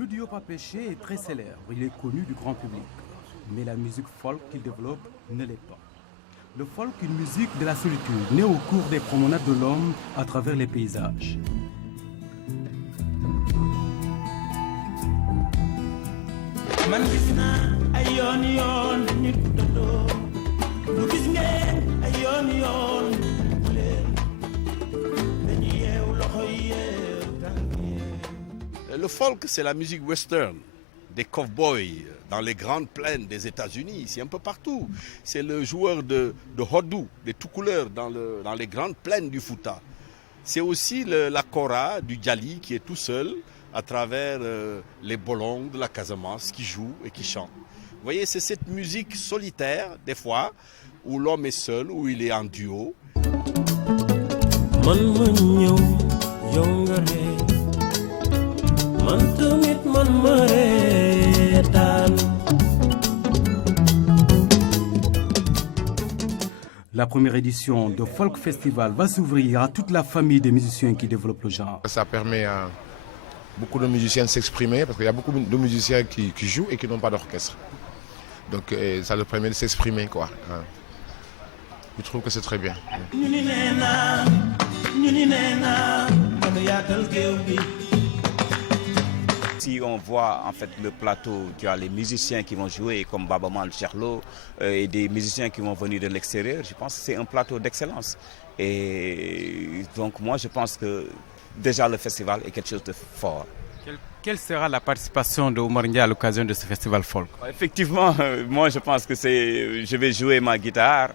Le duo Papéché est très célèbre, il est connu du grand public. Mais la musique folk qu'il développe ne l'est pas. Le folk, une musique de la solitude, née au cours des promenades de l'homme à travers les paysages. Le folk, c'est la musique western, des cowboys dans les grandes plaines des États-Unis, ici un peu partout. C'est le joueur de Hodu, des tout couleurs dans les grandes plaines du Fouta. C'est aussi la kora du Djali qui est tout seul à travers les bolongs de la Casamance qui joue et qui chante. Vous voyez, c'est cette musique solitaire, des fois, où l'homme est seul, où il est en duo. La première édition de Folk Festival va s'ouvrir à toute la famille des musiciens qui développent le genre. Ça permet à beaucoup de musiciens de s'exprimer parce qu'il y a beaucoup de musiciens qui jouent et qui n'ont pas d'orchestre. Donc ça leur permet de s'exprimer, quoi. Je trouve que c'est très bien. Si on voit en fait le plateau, tu as les musiciens qui vont jouer comme Baba Mal, Cherlo et des musiciens qui vont venir de l'extérieur, je pense que c'est un plateau d'excellence. Et donc moi je pense que déjà le festival est quelque chose de fort. Quelle sera la participation de Oumar Ndiaye à l'occasion de ce festival folk? Effectivement, moi je pense que je vais jouer ma guitare.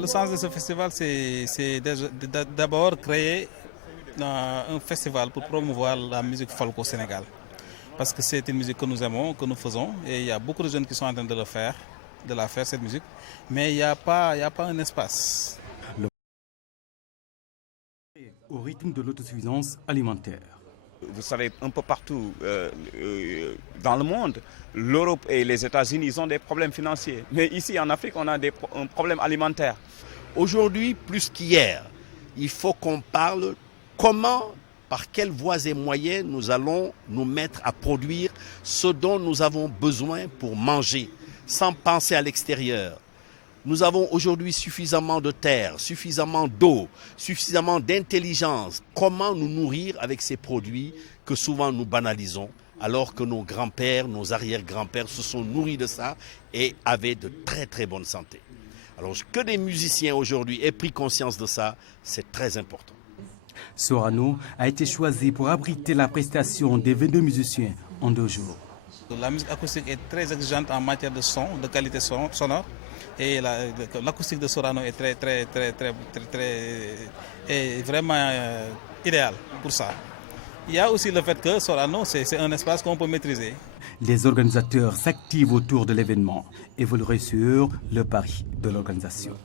Le sens de ce festival, c'est d'abord créer un festival pour promouvoir la musique folk au Sénégal. Parce que c'est une musique que nous aimons, que nous faisons, et il y a beaucoup de jeunes qui sont en train de la faire cette musique, mais il n'y a pas un espace. Au rythme de l'autosuffisance alimentaire. Vous savez, un peu partout dans le monde, l'Europe et les États-Unis, ils ont des problèmes financiers. Mais ici, en Afrique, on a un problème alimentaire. Aujourd'hui, plus qu'hier, il faut qu'on parle comment, par quelles voies et moyens nous allons nous mettre à produire ce dont nous avons besoin pour manger, sans penser à l'extérieur. Nous avons aujourd'hui suffisamment de terre, suffisamment d'eau, suffisamment d'intelligence. Comment nous nourrir avec ces produits que souvent nous banalisons, alors que nos grands-pères, nos arrière-grands-pères se sont nourris de ça et avaient de très très bonne santé. Alors que des musiciens aujourd'hui aient pris conscience de ça, c'est très important. Sorano a été choisi pour abriter la prestation des 22 musiciens en 2 jours. La musique acoustique est très exigeante en matière de son, de qualité sonore. Et l'acoustique de Sorano est est vraiment idéal pour ça. Il y a aussi le fait que Sorano, c'est un espace qu'on peut maîtriser. Les organisateurs s'activent autour de l'événement et veulent réussir le pari de l'organisation.